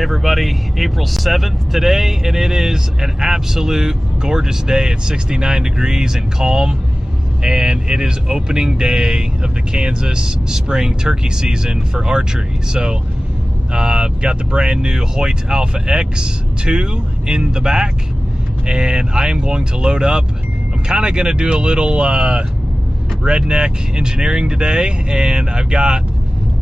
Hey everybody, April 7th today, and it is an absolute gorgeous day. It's 69 degrees and calm, and it is opening day of the Kansas spring turkey season for archery. So got the brand new Hoyt Alpha X2 in the back, and I am going to load up. I'm kind of going to do a little redneck engineering today, and I've got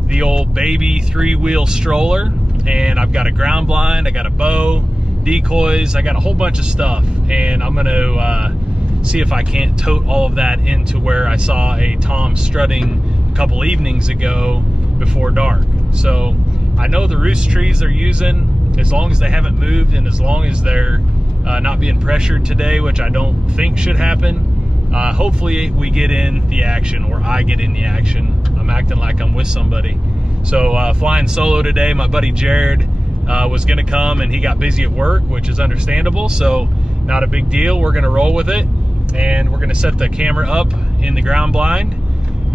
the old baby 3-wheel stroller, and I've got a ground blind, I got a bow, decoys, I got a whole bunch of stuff, and I'm gonna see if I can't tote all of that into where I saw a Tom strutting a couple evenings ago before dark. So I know the roost trees they're using, as long as they haven't moved and as long as they're not being pressured today, which I don't think should happen, hopefully we get in the action, or I get in the action. I'm acting like I'm with somebody. So flying solo today. My buddy Jared was gonna come, and he got busy at work, which is understandable, so not a big deal. We're gonna roll with it, and we're gonna set the camera up in the ground blind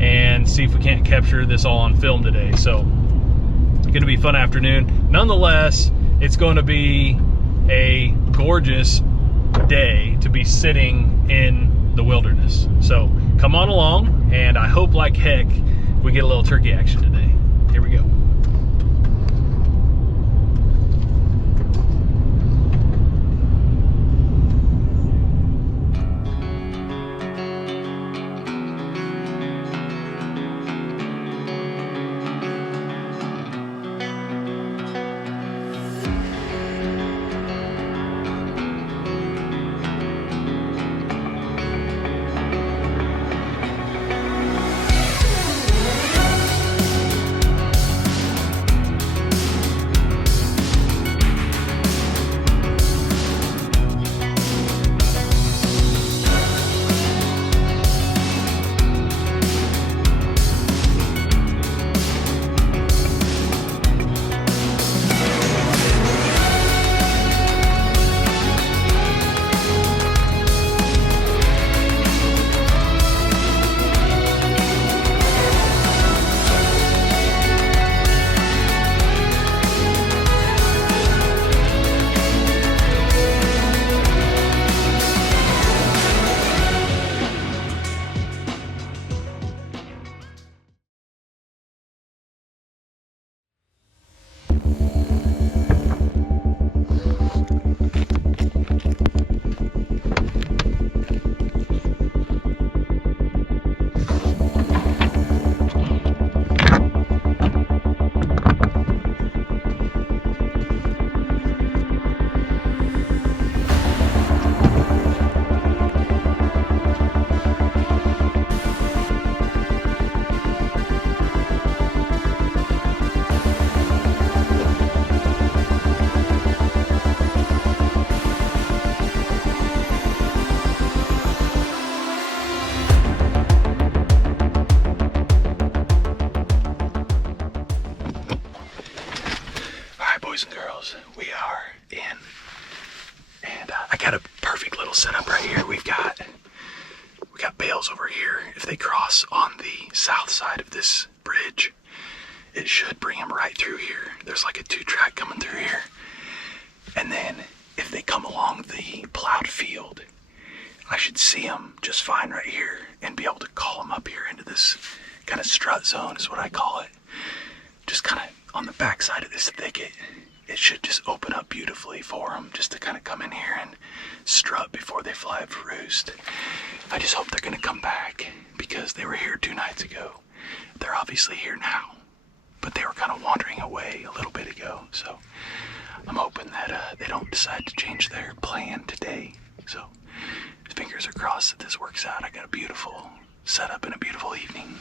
and see if we can't capture this all on film today. So it's gonna be a fun afternoon. Nonetheless, it's going to be a gorgeous day to be sitting in the wilderness. So come on along, and I hope like heck we get a little turkey action today. Here we go. Boys and girls, we are in, and I got a perfect little setup right here. We got bales over here. If they cross on the south side of this bridge, it should bring them right through here. There's like a 2-track coming through here, and then if they come along the plowed field, I should see them just fine right here and be able to call them up here into this kind of strut zone, is what I call it. Just kind of on the back side of this thicket. It should just open up beautifully for them, just to kind of come in here and strut before they fly up for roost. I just hope they're going to come back, because they were here 2 nights ago. They're obviously here now, but they were kind of wandering away a little bit ago. So I'm hoping that they don't decide to change their plan today. So fingers are crossed that this works out. I got a beautiful setup and a beautiful evening.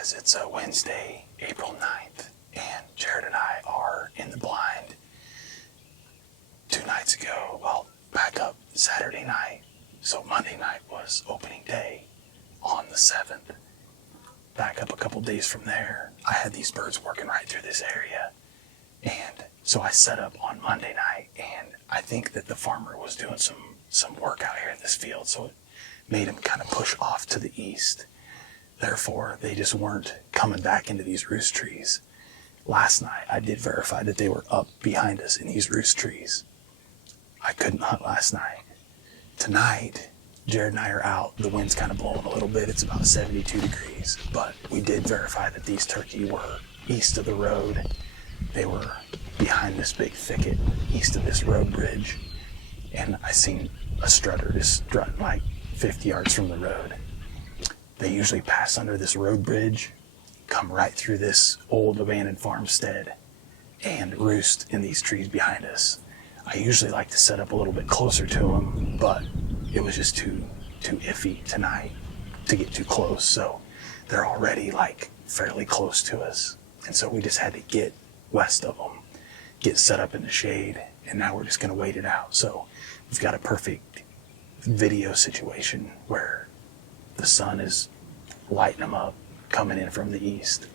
guys, it's a Wednesday, April 9th, and Jared and I are in the blind. 2 nights ago, well, back up Saturday night, so Monday night was opening day on the 7th. Back up a couple days from there, I had these birds working right through this area, and so I set up on Monday night, and I think that the farmer was doing some work out here in this field, so it made him kind of push off to the east. Therefore, they just weren't coming back into these roost trees. Last night, I did verify that they were up behind us in these roost trees. I couldn't hunt last night. Tonight, Jared and I are out. The wind's kind of blowing a little bit. It's about 72 degrees. But we did verify that these turkey were east of the road. They were behind this big thicket, east of this road bridge. And I seen a strutter just strutting like 50 yards from the road. They usually pass under this road bridge, come right through this old abandoned farmstead, and roost in these trees behind us. I usually like to set up a little bit closer to them, but it was just too iffy tonight to get too close. So they're already like fairly close to us. And so we just had to get west of them, get set up in the shade, and now we're just going to wait it out. So we've got a perfect video situation where the sun is lighting them up, coming in from the east,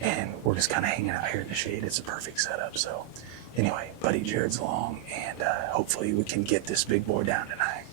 and we're just kind of hanging out here in the shade. It's a perfect setup. So anyway, buddy Jared's along, and hopefully we can get this big boy down tonight.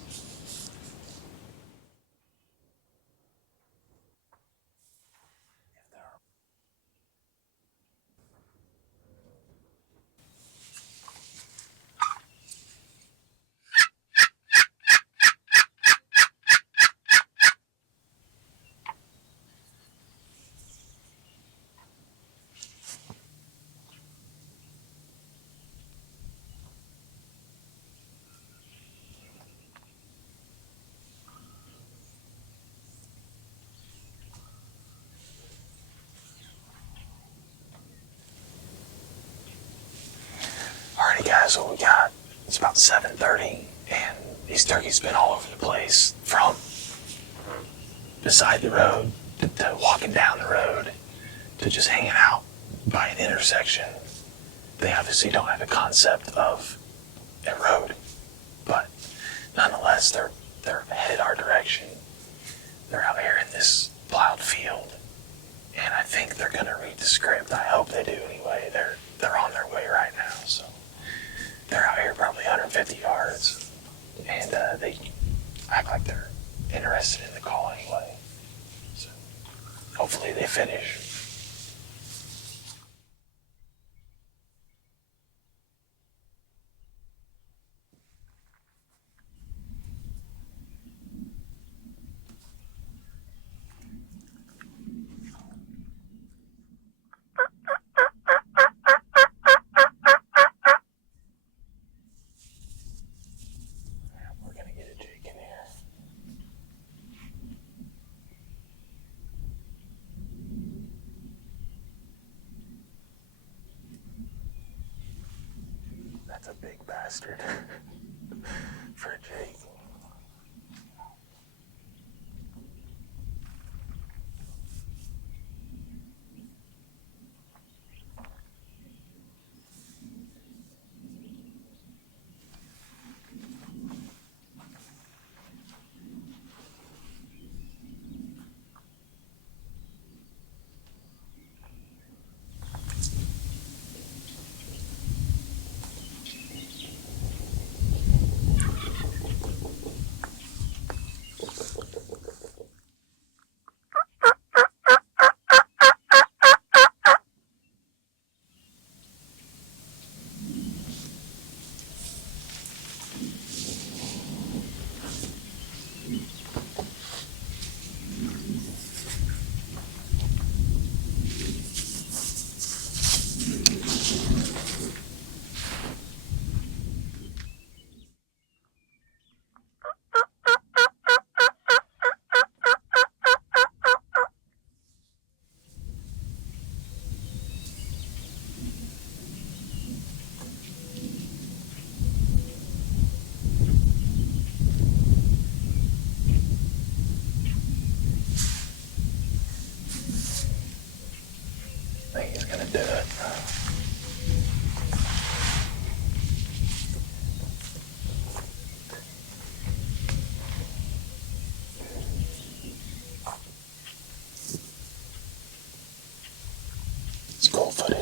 Alrighty guys, what we got, it's about 7:30, and these turkeys been all over the place, from beside the road to walking down the road to just hanging out by an intersection. They obviously don't have a concept of a road, but nonetheless they're headed our direction. They're out here in this plowed field, and I think they're gonna read the script. I hope they do anyway. They're on their way right now, so they're out here probably 150 yards, and they act like they're interested in the call anyway. So hopefully they finish. That's a big bastard for a Jake.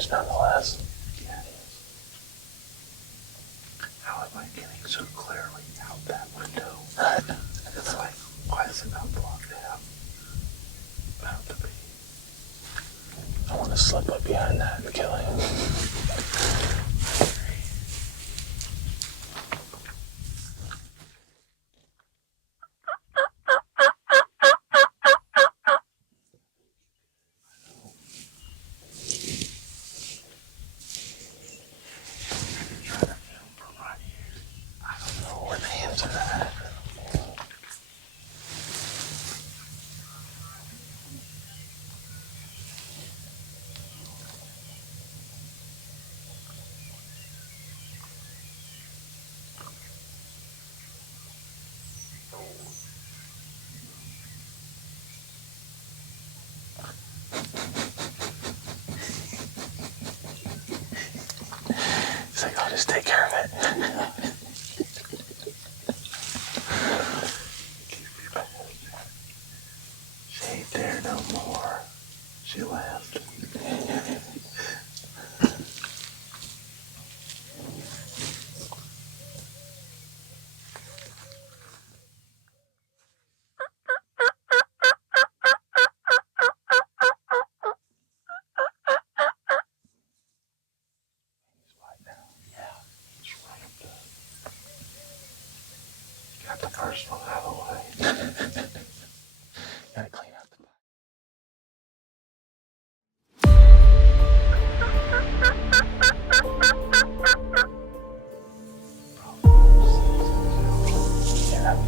is nonetheless. Yeah, it is. How am I getting so clearly out that window? Right. It's like, why is it not blocked out? About to be. I want to slip up behind that and kill him. Where the hands are at. It's like, I'll just take care of it. She ain't there no more. She left. It's ramped up. Got the first one out of the way. Gotta clean up the yeah.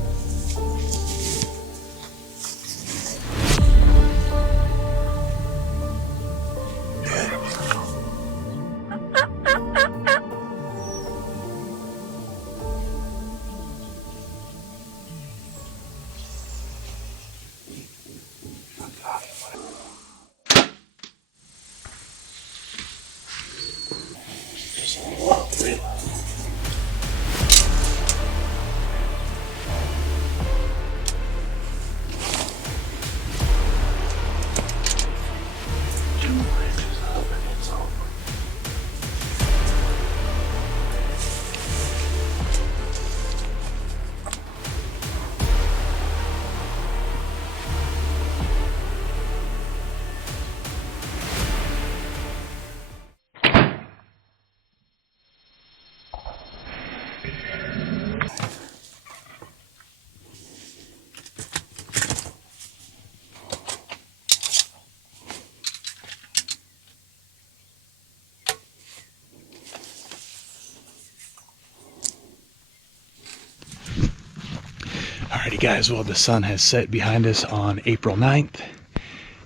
Alrighty guys, well the sun has set behind us on April 9th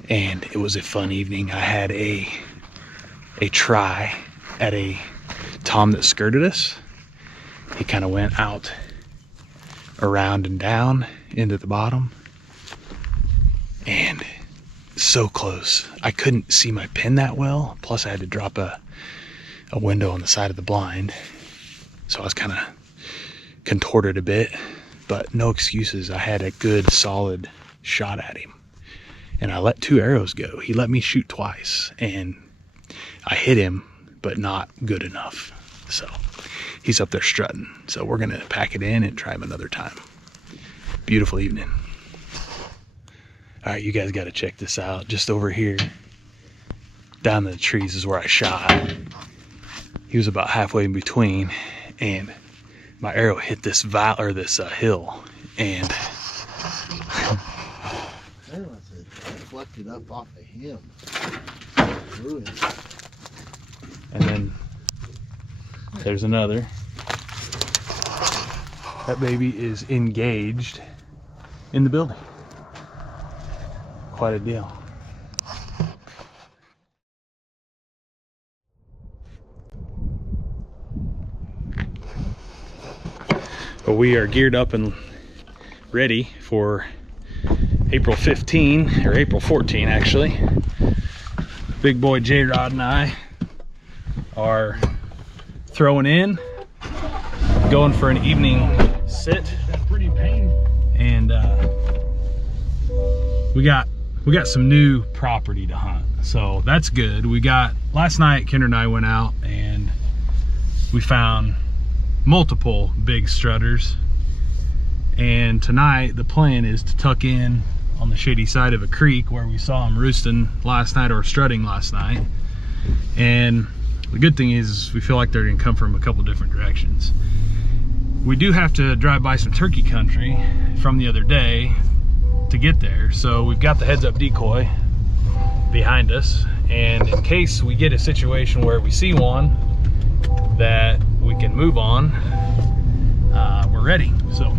and it was a fun evening. I had a try at a tom that skirted us. He kind of went out around and down into the bottom and so close. I couldn't see my pin that well, plus I had to drop a window on the side of the blind, so I was kind of contorted a bit. But no excuses. I had a good solid shot at him and I let 2 arrows go. He let me shoot twice and I hit him, but not good enough. So he's up there strutting. So we're gonna pack it in and try him another time. Beautiful evening. All right, you guys gotta check this out. Just over here, down the trees is where I shot. He was about halfway in between and my arrow hit this hill and It reflected up off of him. Through him. and then there's another. That baby is engaged in the building. Quite a deal. But we are geared up and ready for April 15, or April 14 actually. Big boy J-Rod and I are throwing in, going for an evening sit. And we got we got some new property to hunt, so that's good. Last night Kendra and I went out and we found multiple big strutters, and tonight the plan is to tuck in on the shady side of a creek where we saw them roosting last night, or strutting last night. And the good thing is we feel like they're gonna come from a couple different directions. We do have to drive by some turkey country from the other day to get there, so we've got the heads-up decoy behind us, and in case we get a situation where we see one that we can move on, we're ready. So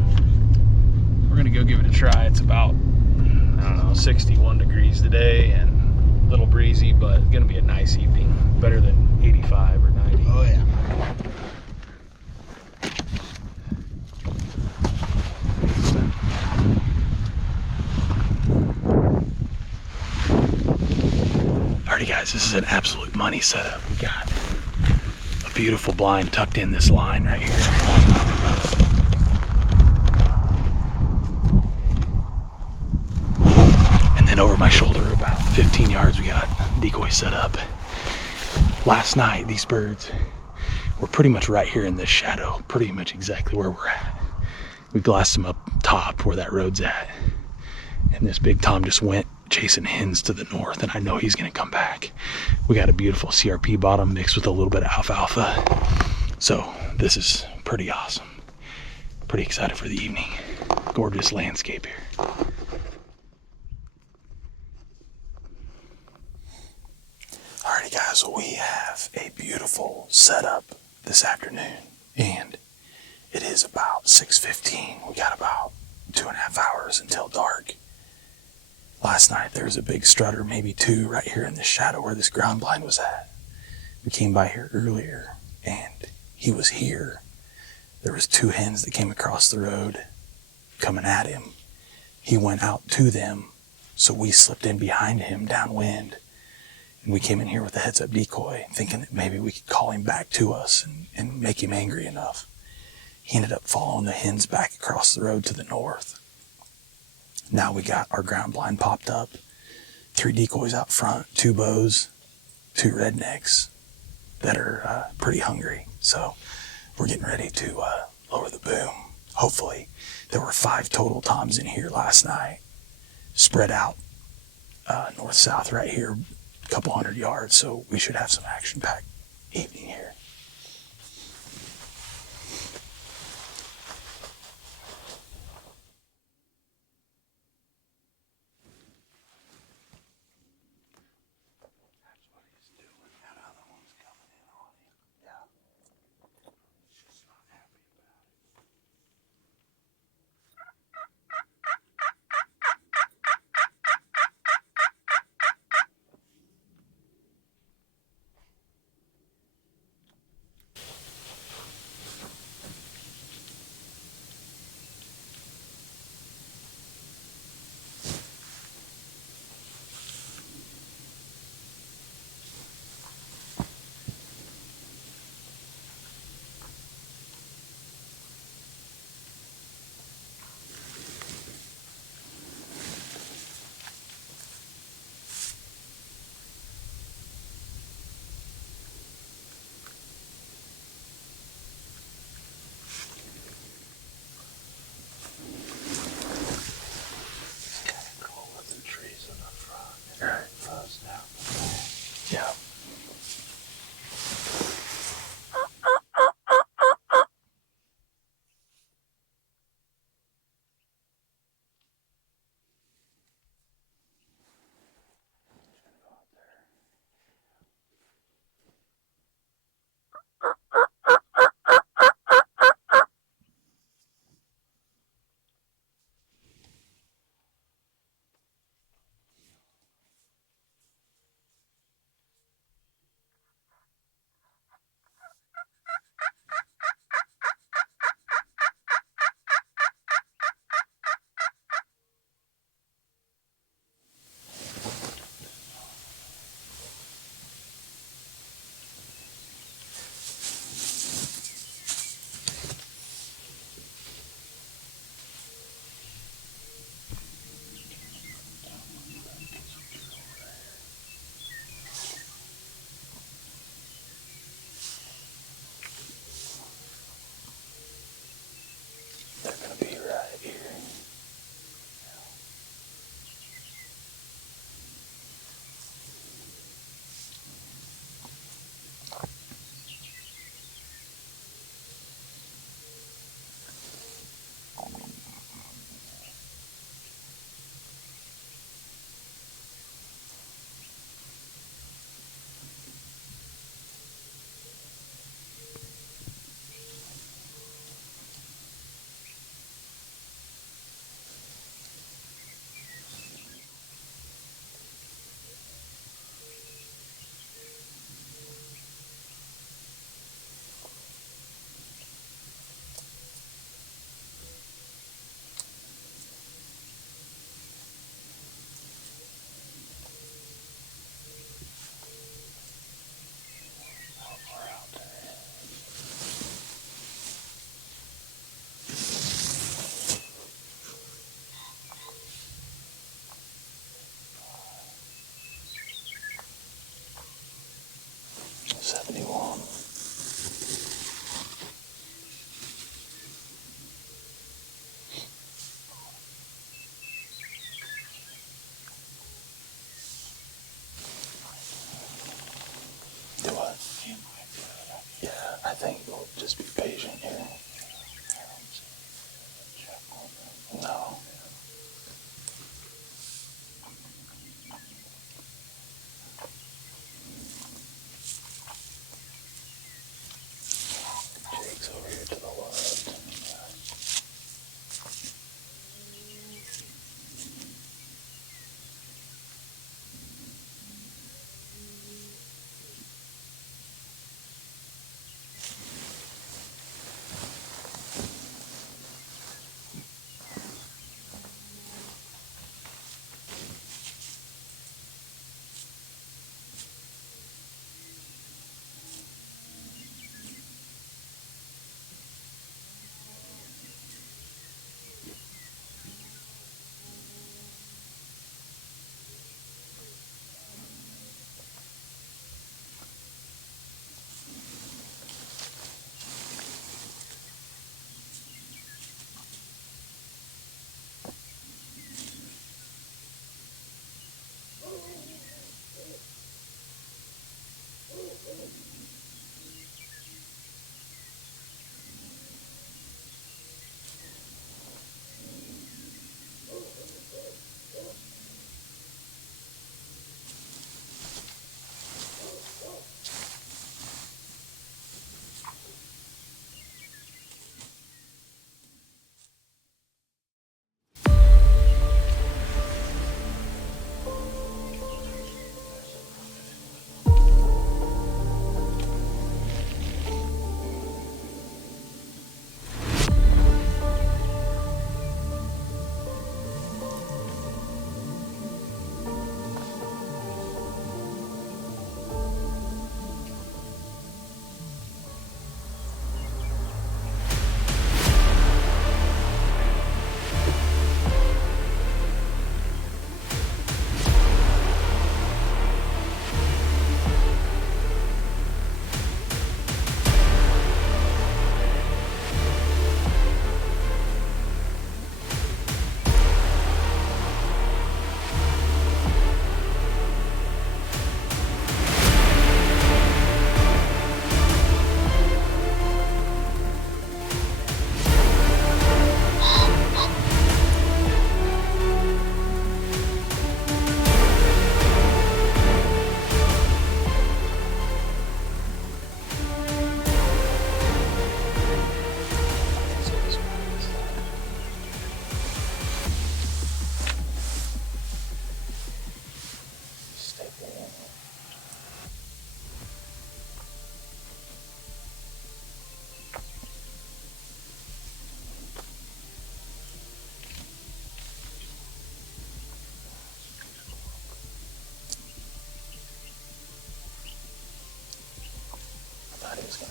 we're gonna go give it a try. It's about, I don't know, 61 degrees today and a little breezy, but it's gonna be a nice evening, better than 85 or 90. Oh yeah. Alrighty guys, this is an absolute money setup. We got a beautiful blind tucked in this line right here. And then over my shoulder about 15 yards we got decoy set up. Last night these birds were pretty much right here in this shadow, pretty much exactly where we're at. We glassed them up top where that road's at, and this big tom just went chasing hens to the north, and I know he's gonna come back. We got a beautiful CRP bottom mixed with a little bit of alfalfa, so this is pretty awesome. Pretty excited for the evening. Gorgeous landscape here. Alrighty guys, well, we have a beautiful setup this afternoon, and it is about 6:15. We got about 2.5 hours until dark. Last night there was a big strutter, maybe two, right here in the shadow where this ground blind was at. We came by here earlier and he was here. There was two hens that came across the road coming at him. He went out to them, so we slipped in behind him downwind, and we came in here with a heads-up decoy thinking that maybe we could call him back to us and make him angry enough. He ended up following the hens back across the road to the north. Now we got our ground blind popped up, 3 decoys out front, 2 bows, 2 rednecks that are pretty hungry. So we're getting ready to lower the boom. Hopefully, there were 5 total toms in here last night, spread out north-south right here, a couple 100 yards. So we should have some action-packed evening here.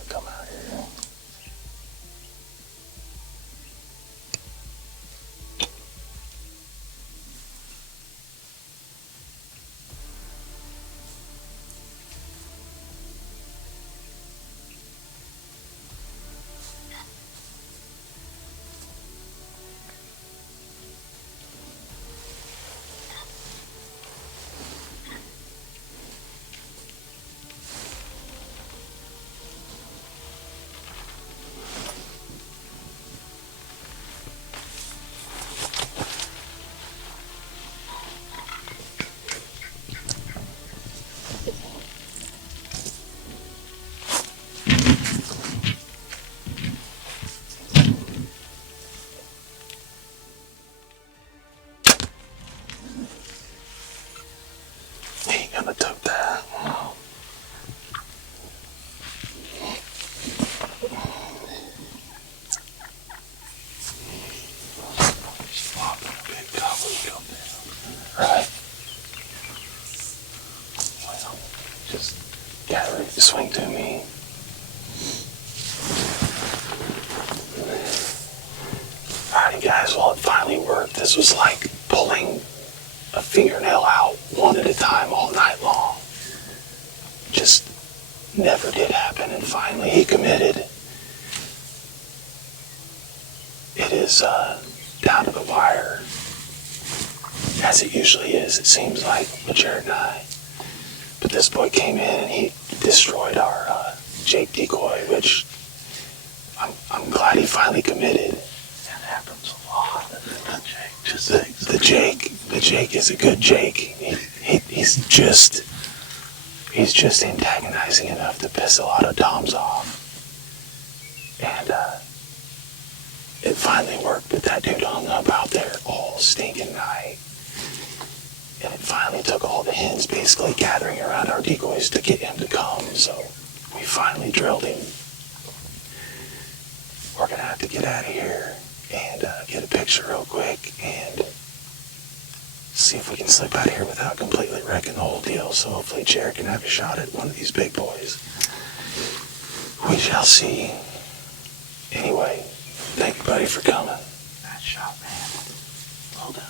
Come out here. He gonna took that. Just flopping a big gobble come down. Right. Well, just get ready to swing to me. Alrighty guys, well it finally worked. This was like pulling a fingernail out one at a time all night long. Just never did happen, and finally he committed. It is down to the wire, as it usually is, it seems like, with Jared and I. But this boy came in and he destroyed our Jake decoy, which I'm glad he finally committed. That happens a lot. The Jake just The Jake is a good Jake. He's just antagonizing enough to piss a lot of Toms off. And it finally worked, but that dude hung up out there all stinking night. And it finally took all the hens basically gathering around our decoys to get him to come, so we finally drilled him. We're gonna have to get out of here and get a picture real quick and see if we can slip out of here without completely wrecking the whole deal. So hopefully Jared can have a shot at one of these big boys. We shall see. Anyway, thank you, buddy, for coming. Nice shot, man. Well done.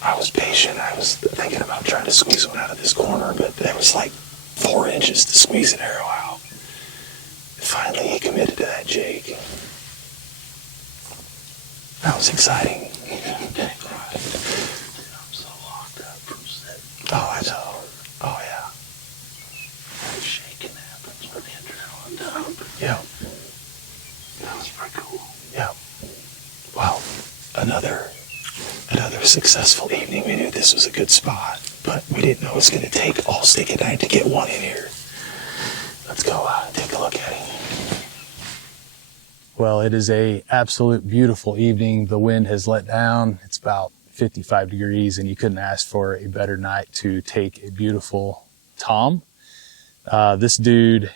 I was patient. I was thinking about trying to squeeze one out of this corner, but there was like 4 inches to squeeze an arrow out. Finally, he committed to that Jake. That was exciting. I'm so locked up from sitting. Oh, I know. Oh, yeah. That shaking happens when the adrenaline dump. Yeah. That was pretty cool. Yeah. Well, another successful evening. We knew this was a good spot, but we didn't know it was going to take all stinking night to get one in here. Let's go take a look at him. Well, it is a absolute beautiful evening. The wind has let down. It's about 55 degrees, and you couldn't ask for a better night to take a beautiful Tom. This dude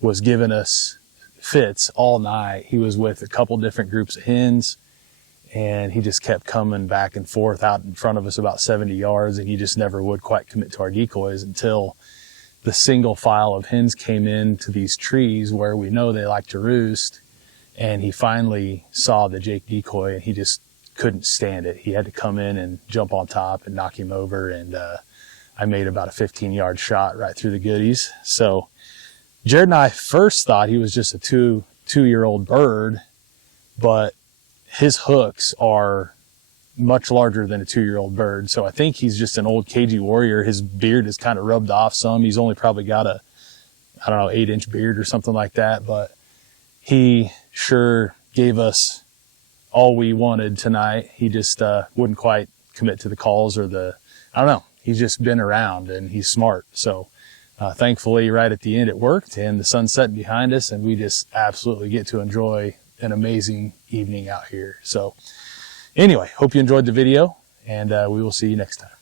was giving us fits all night. He was with a couple different groups of hens, and he just kept coming back and forth out in front of us about 70 yards, and he just never would quite commit to our decoys until the single file of hens came into these trees where we know they like to roost. And he finally saw the Jake decoy, and he just couldn't stand it. He had to come in and jump on top and knock him over. And I made about a 15-yard shot right through the goodies. So Jared and I first thought he was just a two-year-old bird, but his hooks are much larger than a 2-year-old bird. So I think he's just an old cagey warrior. His beard is kind of rubbed off some. He's only probably got a, 8-inch beard or something like that. But he sure gave us all we wanted tonight. He just wouldn't quite commit to the calls or he's just been around and he's smart. So thankfully right at the end it worked, and the sun's setting behind us, and we just absolutely get to enjoy an amazing evening out here. So anyway, hope you enjoyed the video, and we will see you next time.